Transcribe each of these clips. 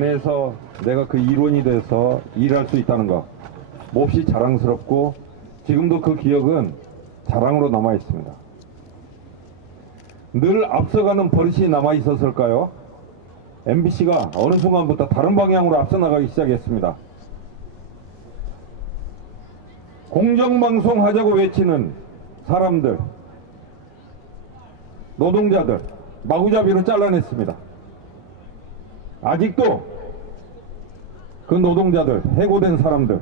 그 안에서 내가 그 일원이 돼서 일할 수 있다는 것 몹시 자랑스럽고 지금도 그 기억은 자랑으로 남아 있습니다. 늘 앞서가는 버릇이 남아 있었을까요? MBC가 어느 순간부터 다른 방향으로 앞서 나가기 시작했습니다. 공정방송 하자고 외치는 사람들, 노동자들, 마구잡이로 잘라냈습니다. 아직도 그 노동자들, 해고된 사람들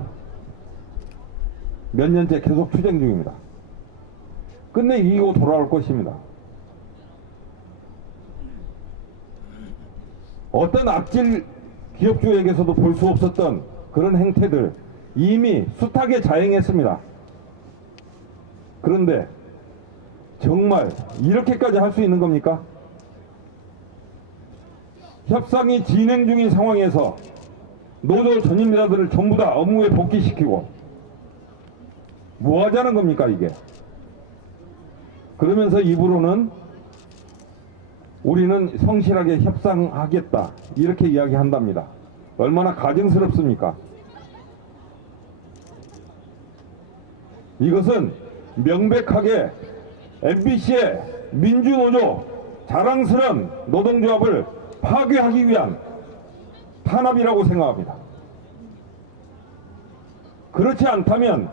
몇 년째 계속 투쟁 중입니다. 끝내 이기고 돌아올 것입니다. 어떤 악질 기업주에게서도 볼 수 없었던 그런 행태들 이미 숱하게 자행했습니다. 그런데 정말 이렇게까지 할 수 있는 겁니까? 협상이 진행 중인 상황에서 노조 전임자들을 전부 다 업무에 복귀시키고 뭐 하자는 겁니까 이게? 그러면서 입으로는 우리는 성실하게 협상하겠다 이렇게 이야기한답니다. 얼마나 가증스럽습니까? 이것은 명백하게 MBC의 민주노조 자랑스러운 노동조합을 파괴하기 위한 탄압이라고 생각합니다. 그렇지 않다면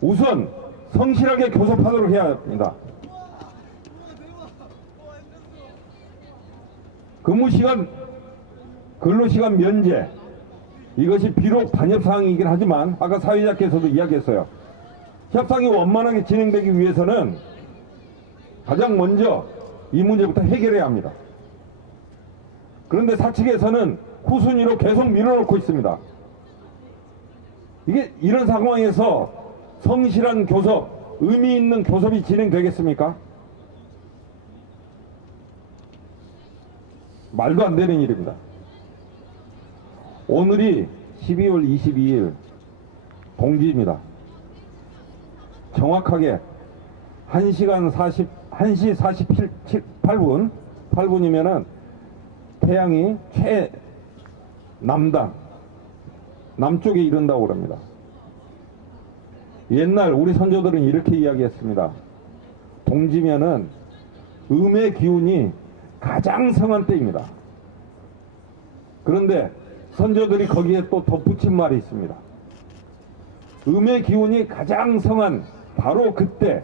우선 성실하게 교섭하도록 해야 합니다. 근무시간, 근로시간 면제 이것이 비록 단협사항이긴 하지만 아까 사회자께서도 이야기했어요. 협상이 원만하게 진행되기 위해서는 가장 먼저 이 문제부터 해결해야 합니다. 그런데 사측에서는 후순위로 계속 밀어놓고 있습니다. 이게 이런 상황에서 성실한 교섭, 의미 있는 교섭이 진행되겠습니까? 말도 안 되는 일입니다. 오늘이 12월 22일 동지입니다. 정확하게 1시간 40, 1시 48분, 8분이면은 태양이 최 남단, 남쪽에 이른다고 그럽니다. 옛날 우리 선조들은 이렇게 이야기했습니다. 동지면은 음의 기운이 가장 성한 때입니다. 그런데 선조들이 거기에 또 덧붙인 말이 있습니다. 음의 기운이 가장 성한 바로 그때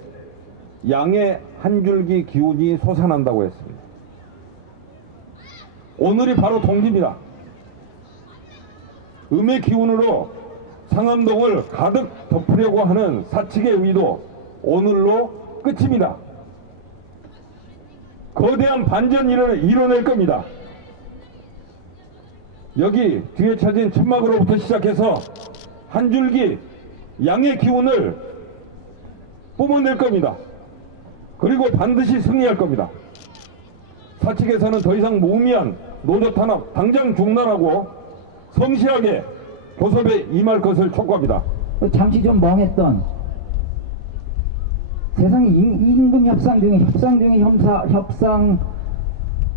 양의 한 줄기 기운이 솟아난다고 했습니다. 오늘이 바로 동지입니다. 음의 기운으로 상암동을 가득 덮으려고 하는 사측의 의도 오늘로 끝입니다. 거대한 반전을 이뤄낼 겁니다. 여기 뒤에 쳐진 천막으로부터 시작해서 한 줄기 양의 기운을 뿜어낼 겁니다. 그리고 반드시 승리할 겁니다. 사측에서는 더 이상 무의미한 노조 탄압 당장 중단하고 성실하게 교섭에 임할 것을 촉구합니다. 잠시 좀 멍했던 세상에 임- 임금 협상 중에 협상 중에 협사, 협상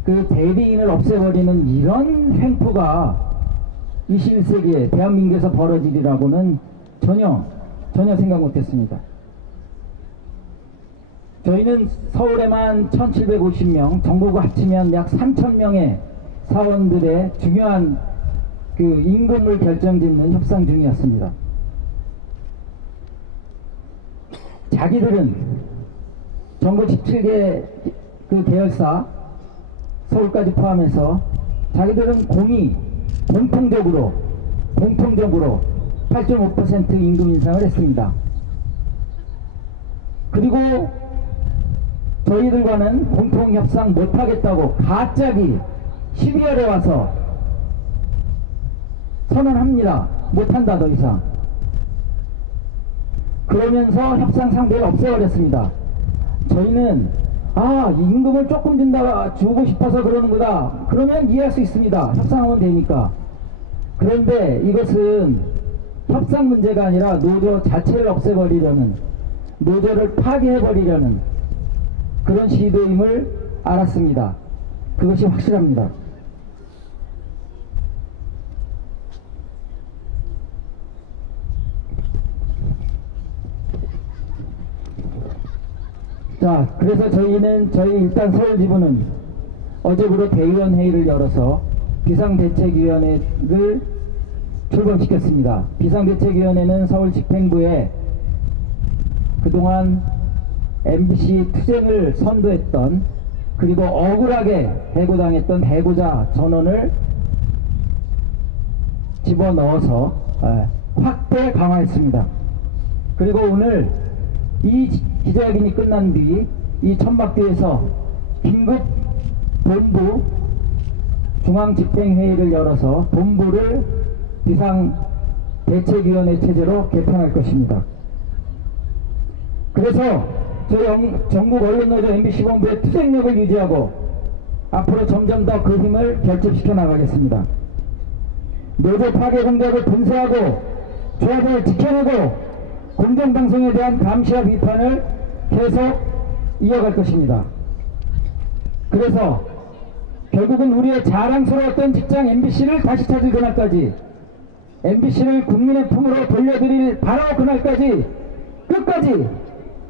그 대리인을 없애버리는 이런 횡포가 21세기에 대한민국에서 벌어지리라고는 전혀 전혀 생각 못했습니다. 저희는 서울에만 1,750명, 전국을 합치면 약 3,000명의 사원들의 중요한 그 임금을 결정짓는 협상 중이었습니다. 자기들은 전국 17개 그 계열사 서울까지 포함해서 자기들은 공이 공통적으로 공통적으로 8.5% 임금 인상을 했습니다. 그리고 저희들과는 공통 협상 못하겠다고 갑자기 12월에 와서 선언합니다. 못한다 더 이상. 그러면서 협상 상대를 없애버렸습니다. 저희는 아 임금을 조금 준다 주고 싶어서 그러는 거다. 그러면 이해할 수 있습니다. 협상하면 되니까. 그런데 이것은 협상 문제가 아니라 노조 자체를 없애버리려는 노조를 파괴해버리려는 그런 시도임을 알았습니다. 그것이 확실합니다. 자, 그래서 저희는 저희 일단 서울 지부는 어제부로 대의원 회의를 열어서 비상대책위원회를 출범시켰습니다. 비상대책위원회는 서울 집행부에 그동안 MBC 투쟁을 선도했던 그리고 억울하게 해고당했던 해고자 전원을 집어넣어서 에, 확대 강화했습니다. 그리고 오늘 이 지- 기자회견이 끝난 뒤 이 천박대에서 긴급 본부 중앙집행회의를 열어서 본부를 비상대책위원회 체제로 개편할 것입니다. 그래서 저희 영- 전국 언론노조 MBC 본부의 투쟁력을 유지하고 앞으로 점점 더 그 힘을 결집시켜 나가겠습니다. 노조 파괴 공작을 분쇄하고 조합을 지켜내고 공정방송에 대한 감시와 비판을 계속 이어갈 것입니다. 그래서 결국은 우리의 자랑스러웠던 직장 MBC를 다시 찾을 그날까지 MBC를 국민의 품으로 돌려드릴 바로 그날까지 끝까지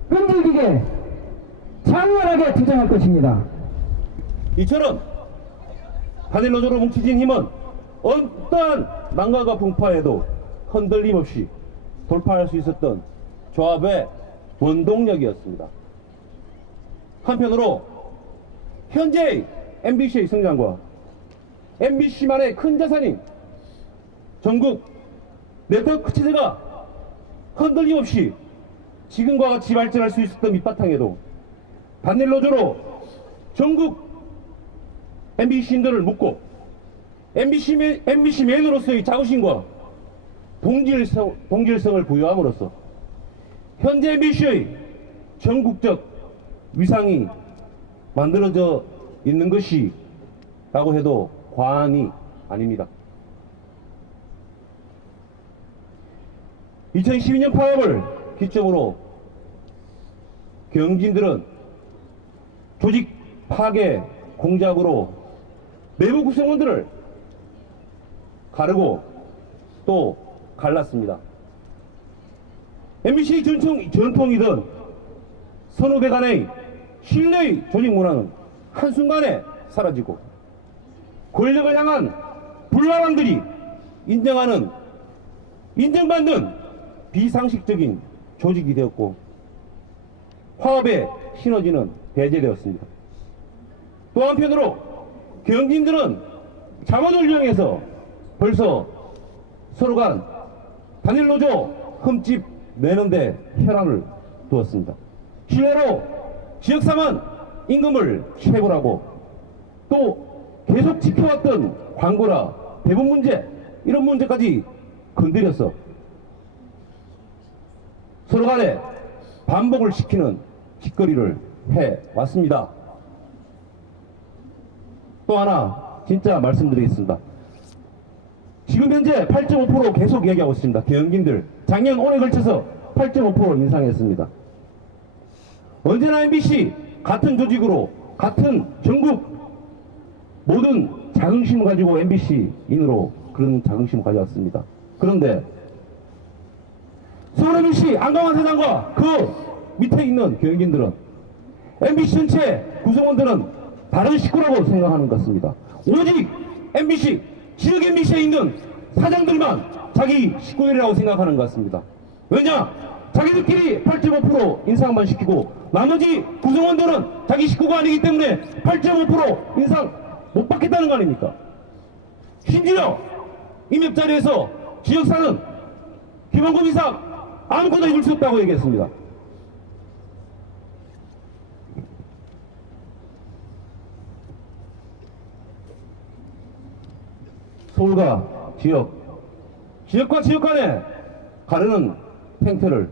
끈질기게 장렬하게 투쟁할 것입니다. 이처럼 노조로 뭉치진 힘은 어떠한 난가가 풍파에도 흔들림 없이 돌파할 수 있었던 조합의 원동력이었습니다. 한편으로 현재의 MBC의 성장과 MBC만의 큰 자산인 전국 네트워크 체제가 흔들림 없이 지금과 같이 발전할 수 있었던 밑바탕에도 단일 노조로 전국 MBC인들을 묶고 MBC, 맨, MBC 맨으로서의 자부심과 동질성, 동질성을 부여함으로써 현재 MBC의 전국적 위상이 만들어져 있는 것이 라고 해도 과언이 아닙니다. 2012년 파업을 기점으로 경진들은 조직 파괴 공작으로 내부 구성원들을 가르고 또 갈랐습니다. MBC 전통, 전통이던 선후배 간의 신뢰의 조직 문화는 한순간에 사라지고 권력을 향한 불나방들이 인정하는 인정받는 비상식적인 조직이 되었고 화합의 시너지는 배제되었습니다. 또 한편으로 경진들은 자본을 이용해서 벌써 서로 간 단일 노조 흠집 내는데 혈안을 두었습니다. 실례로 지역사만 임금을 체불하고 또 계속 지켜왔던 광고라 대본 문제 이런 문제까지 건드려서 서로 간에 반복을 시키는 짓거리를 해 왔습니다. 또 하나 진짜 말씀드리겠습니다. 지금 현재 8.5% 계속 얘기하고 있습니다. 경gin들 작년 올해 걸쳐서 8.5% 인상했습니다. 언제나 MBC 같은 조직으로 같은 전국 모든 자긍심을 가지고 MBC인으로 그런 자긍심을 가져왔습니다. 그런데 서울 MBC 안강환 사장과 그 밑에 있는 경gin들은 MBC 전체 구성원들은 다른 식구라고 생각하는 것 같습니다. 오직 MBC, 지역 MBC에 있는 사장들만 자기 식구들이라고 생각하는 것 같습니다. 왜냐? 자기들끼리 8.5% 인상만 시키고 나머지 구성원들은 자기 식구가 아니기 때문에 8.5% 인상 못 받겠다는 거 아닙니까? 심지어 임협 자리에서 지역사는 기본급 이상 아무것도 해줄 수 없다고 얘기했습니다. 서울과 지역, 지역과 지역 간에 가르는 팽태를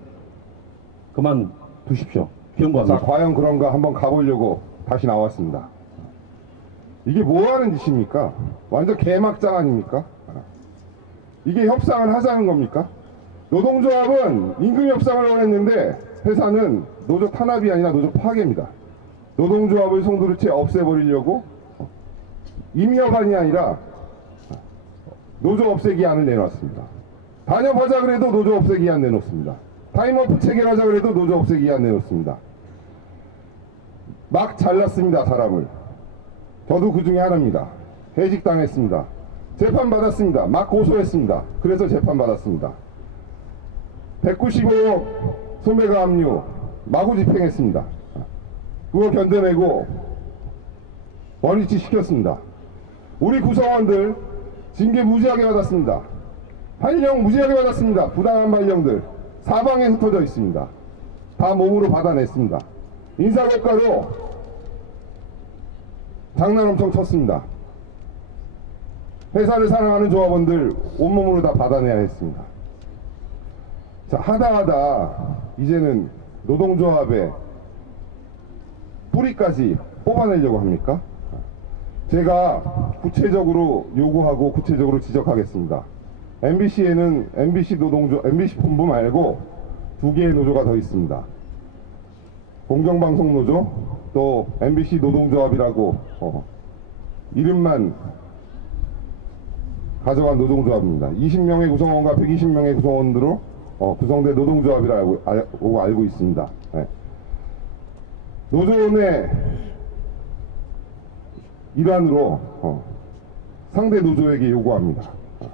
그만 두십시오. 자, 경고합니다. 과연 그런가 한번 가보려고 다시 나왔습니다. 이게 뭐 하는 짓입니까? 완전 개막장 아닙니까? 이게 협상을 하자는 겁니까? 노동조합은 임금 협상을 원했는데 회사는 노조 탄압이 아니라 노조 파괴입니다. 노동조합을 송두리째 없애버리려고 임협안이 아니라 노조 없애기안을 내놨습니다. 단협하자 그래도 노조 없애기안 내놓습니다. 타임오프 체결하자 그래도 노조 없애기안 내놓습니다. 막 잘랐습니다, 사람을. 저도 그 중에 하나입니다. 해직당했습니다. 재판 받았습니다. 막 고소했습니다. 그래서 재판 받았습니다. 195억 소매가 압류 마구 집행했습니다. 그거 견뎌내고 원위치 시켰습니다. 우리 구성원들 징계 무지하게 받았습니다. 발령 무지하게 받았습니다. 부당한 발령들 사방에 흩어져 있습니다. 다 몸으로 받아냈습니다. 인사고가로 장난 엄청 쳤습니다. 회사를 사랑하는 조합원들 온몸으로 다 받아내야 했습니다. 자, 하다 하다 이제는 노동조합의 뿌리까지 뽑아내려고 합니까? 제가 구체적으로 요구하고 구체적으로 지적하겠습니다. MBC에는 MBC 노동조, MBC 본부 말고 두 개의 노조가 더 있습니다. 공정방송 노조, 또 MBC 노동조합이라고 어, 이름만 가져간 노동조합입니다. 20명의 구성원과 120명의 구성원으로 어, 구성된 노동조합이라고 알고, 알고 있습니다. 네. 노조의 일환으로 어, 상대 노조에게 요구합니다. 어,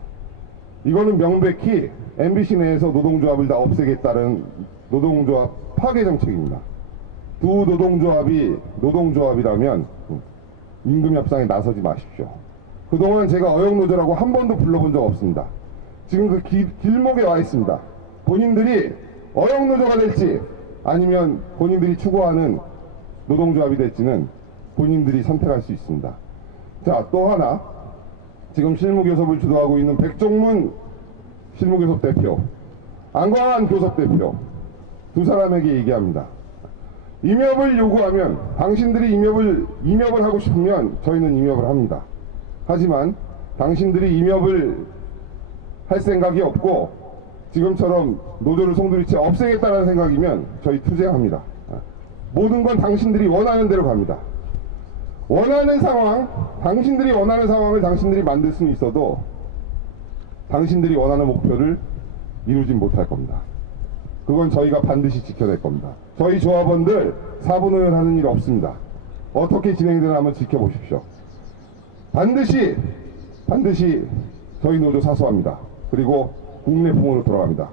이거는 명백히 MBC 내에서 노동조합을 다 없애겠다는 노동조합 파괴 정책입니다. 두 노동조합이 노동조합이라면 음, 임금 협상에 나서지 마십시오. 그동안 제가 어영노조라고 한 번도 불러본 적 없습니다. 지금 그 길, 길목에 와 있습니다. 본인들이 어영노조가 될지 아니면 본인들이 추구하는 노동조합이 될지는 본인들이 선택할 수 있습니다. 자, 또 하나. 지금 실무교섭을 주도하고 있는 백종문 실무교섭 대표, 안광한 교섭 대표, 두 사람에게 얘기합니다. 임협을 요구하면 당신들이 임협을 임협을 하고 싶으면 저희는 임협을 합니다. 하지만 당신들이 임협을 할 생각이 없고 지금처럼 노조를 송두리째 없애겠다는 생각이면 저희 투쟁합니다. 모든 건 당신들이 원하는 대로 갑니다. 원하는 상황, 당신들이 원하는 상황을 당신들이 만들 수는 있어도 당신들이 원하는 목표를 이루진 못할 겁니다. 그건 저희가 반드시 지켜낼 겁니다. 저희 조합원들 사분을 하는 일 없습니다. 어떻게 진행되나 한번 지켜보십시오. 반드시 반드시 저희 노조 사수합니다. 그리고 국내풍으로 돌아갑니다.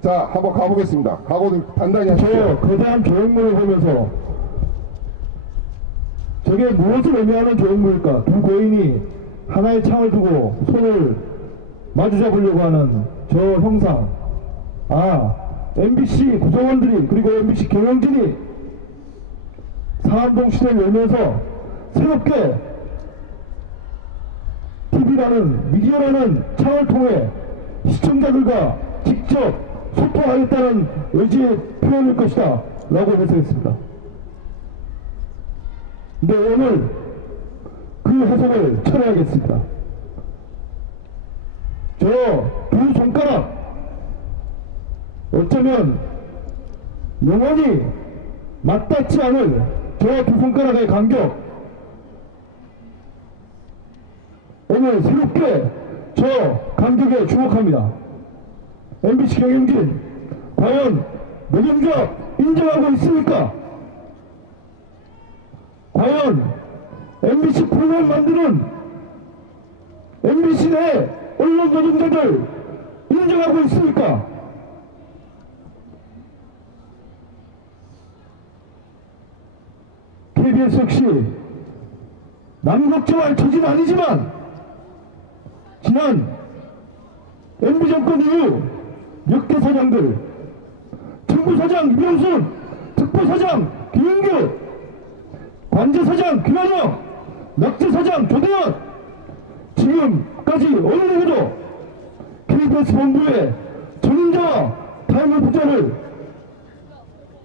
자, 한번 가보겠습니다. 각오는 단단히. 저 거대한 조형물을 보면서 저게 무엇을 의미하는 조형물일까? 두 고인이 하나의 창을 두고 손을 마주 잡으려고 하는 저 형상. 아, MBC 구성원들이 그리고 MBC 경영진이 사암동 시대를 열면서 새롭게 TV라는 미디어라는 창을 통해 시청자들과 직접 소통하겠다는 의지의 표현일 것이다 라고 해석했습니다. 근데 오늘 그 해석을 철회하겠습니다. 저 두 손가락 어쩌면 영원히 맞닿지 않을 저 두 손가락의 간격 오늘 새롭게 저 간격에 주목합니다. MBC 경영진 과연 노동조합 인정하고 있습니까? 과연 MBC 프로그램 만드는 MBC 내 언론 노동자들 인정하고 있습니까? KBS 역시 남 걱정할 처지는 아니지만 지난 MB 정권 이후 역대 사장들 정부 사장 이명순 특보 사장 김영규 관제사장 김한영 낙제사장 조대현 지금까지 어느 누구도 KBS 본부에 전임자와 타임을 부자를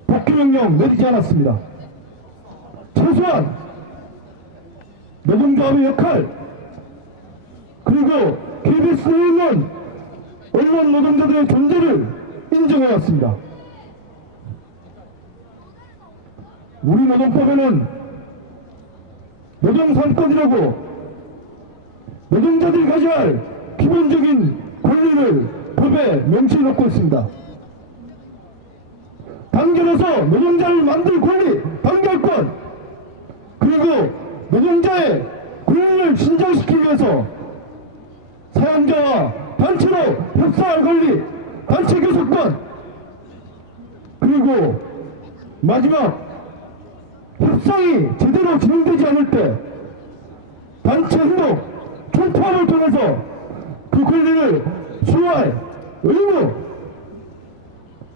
복귀 명령 내리지 않았습니다. 최소한 노동조합의 역할 그리고 KBS 에 있는 언론 노동자들의 존재를 인정해왔습니다. 우리 노동법에는 노동상권이라고 노동자들이 가져야 할 기본적인 권리를 법에 명시해 놓고 있습니다. 단결해서 노동자를 만들 권리, 단결권, 그리고 노동자의 권리를 진정시키기 위해서 사용자와 단체로 협상할 권리, 단체 교섭권, 그리고 마지막 협상이 제대로 진행되지 않을 때 단체 행동, 총파업을 통해서 그 권리를 수호할 의무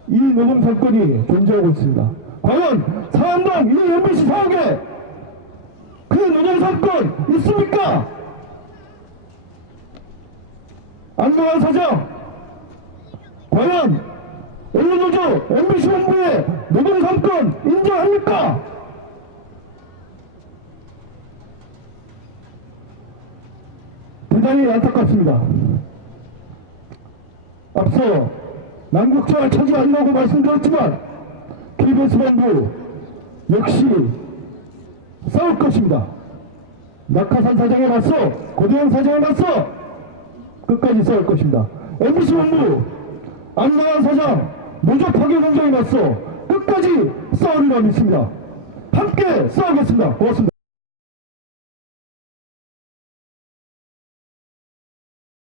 이 노동 사건이 존재하고 있습니다. 과연 사암동 이 MBC 사옥에 그 노동 사건 있습니까? 안동환 사장 과연 언론노조 MBC 본부의 노동 사건 인정합니까? 대단히 안타깝습니다. 앞서 남국장을 차지한다고 말씀드렸지만 KBS 본부 역시 싸울 것입니다. 낙하산 사장에 맞서 고대영 사장에 맞서 끝까지 싸울 것입니다. MBC 본부 안나한 사장 노조 파괴 공장에 맞서 끝까지 싸우리라 믿습니다. 함께 싸우겠습니다. 고맙습니다.